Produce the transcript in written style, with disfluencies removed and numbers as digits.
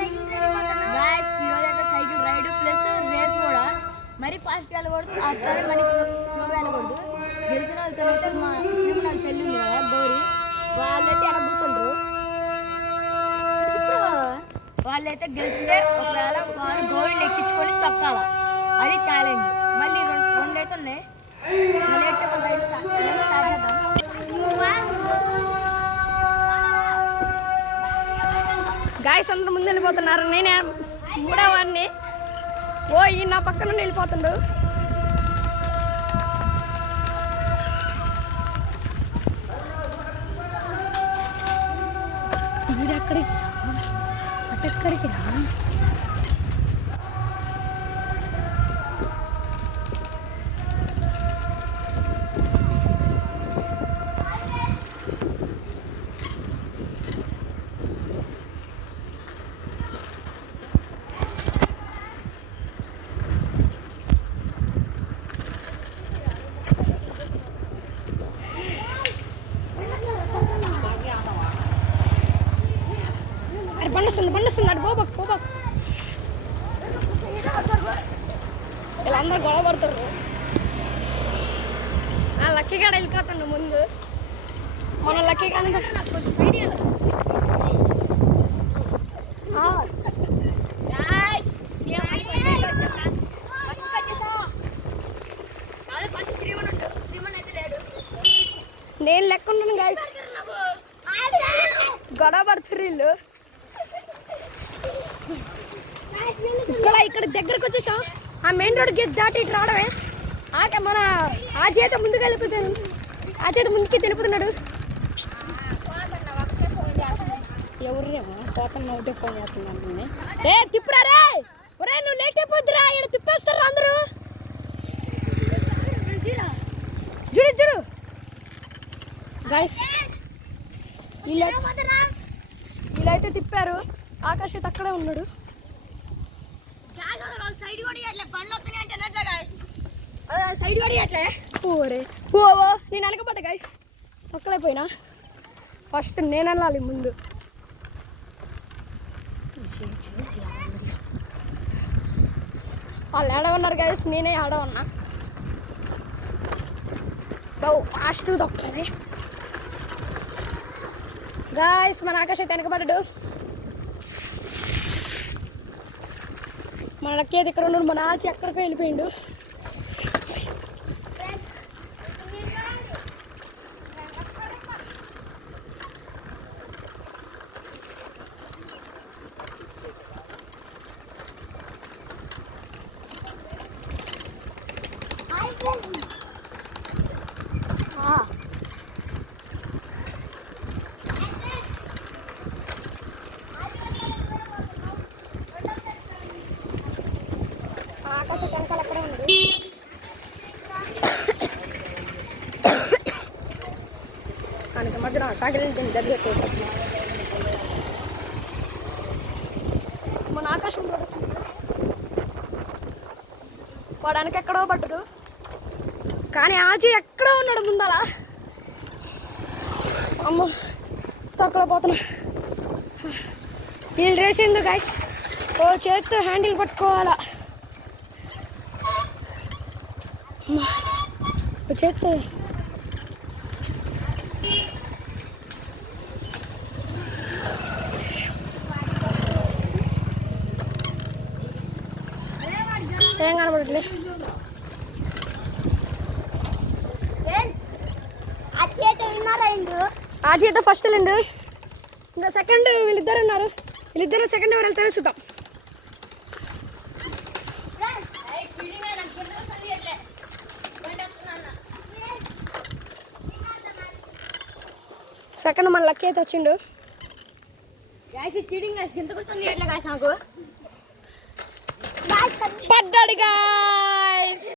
Guys ఈరోజు అయితే cycle ride plus race కూడా మరి ఫాస్ట్గా వెళ్ళకూడదు అట్లా మరి స్లోగా వెళ్ళకూడదు. గెలిచిన వాళ్ళతో అయితే మా శ్రీమన్ వాళ్ళ చెల్లి ఉంది కదా గౌరీ, వాళ్ళైతే వెనక కూర్చుంటారు. ఇప్పుడు వాళ్ళైతే గెలిస్తే ఒకవేళ వాళ్ళు గౌరీని ఎక్కించుకొని తొక్కాల, అది ఛాలెంజ్. మళ్ళీ రెండు అయితే ఉన్నాయి. లేట్ చేయకుండా రైడ్ స్టార్ట్ చేద్దాం. గాయస్ అందరూ ముందు వెళ్ళిపోతున్నారు. నేనే మూడో వాడిని. ఓ ఈ నా పక్క నుండి వెళ్ళిపోతుండు. వీడెక్కడికి అటెక్కడికి రా. బండిస్తుంది అటు పోబాక్ వీళ్ళందరూ గొడవ పడుతారు. లక్కీ గాడ వెళ్ళిపోతాడు ముందు. మన లక్కీ గాడ నేను లెక్క ఉన్నాను గాయస్. గొడవ పడుతుర్రు వీళ్ళు. ఇక్కడ దగ్గరకు వచ్చేసాం. ఆ మెయిన్ రోడ్ గేట్ దాటి ఇటు రావడమే. మన ఆ చేత ముందుకు వెళ్ళిపోతాను. ఆ చేత ముందుకి తెలుపుతున్నాడు. ఎవరేమో పోతున్నా ఒకటే ఫోన్ చేస్తున్నాను. ఏ తిప్పురా రే, ఒరే నువ్వు లేట్ అయిపోద్దురా, ఇక్కడ తిప్పేస్తారు అందరూ. చూడు గైస్ వీళ్ళైతే తిప్పారు. ఆకాష్ అయితే అక్కడే ఉన్నాడు. ఓ నేను అనకపోతా గైస్, ఒక్కలేపోయినా. ఫస్ట్ నేను వెళ్ళాలి ముందు. వాళ్ళు ఏడ ఉన్నారు గైస్, నేనే ఆడ ఉన్నా. ఫాస్ట్ తొక్కలే గాయస్. మన ఆకాష్ అయితే వెనకబడ్డాడు. మన లక్కీ అయితే ఇక్కడ ఉన్నాడు. మన ఆచి ఎక్కడికో వెళ్ళిపోయిండు. ఆకాశ వెనకాల ఎక్కడే ఉంది. దానికి మధ్యన సాగిలి దగ్గర మన ఆకాశం వాడు వెనక ఎక్కడో పడ్డాడు. కానీ ఆచి ఎక్కడో ఉన్నాడు ముందల. అమ్మ తొక్కలో పోతున్నా. వీళ్ళు రేసింది గైస్. ఓ చేతితో హ్యాండిల్ పట్టుకోవాలా. చేస్తే ఏం కనబడట్లే. ఆ చేత ఫస్ట్ వెళ్ళండు. ఇంకా సెకండ్ వీళ్ళిద్దరు ఉన్నారు. వీళ్ళిద్దరు సెకండ్ ఎవరు వెళ్తారో చూద్దాం. సెకండ్ మన లక్కీ అయితే వచ్చిండు. పడ్డాడు గాయ్స్.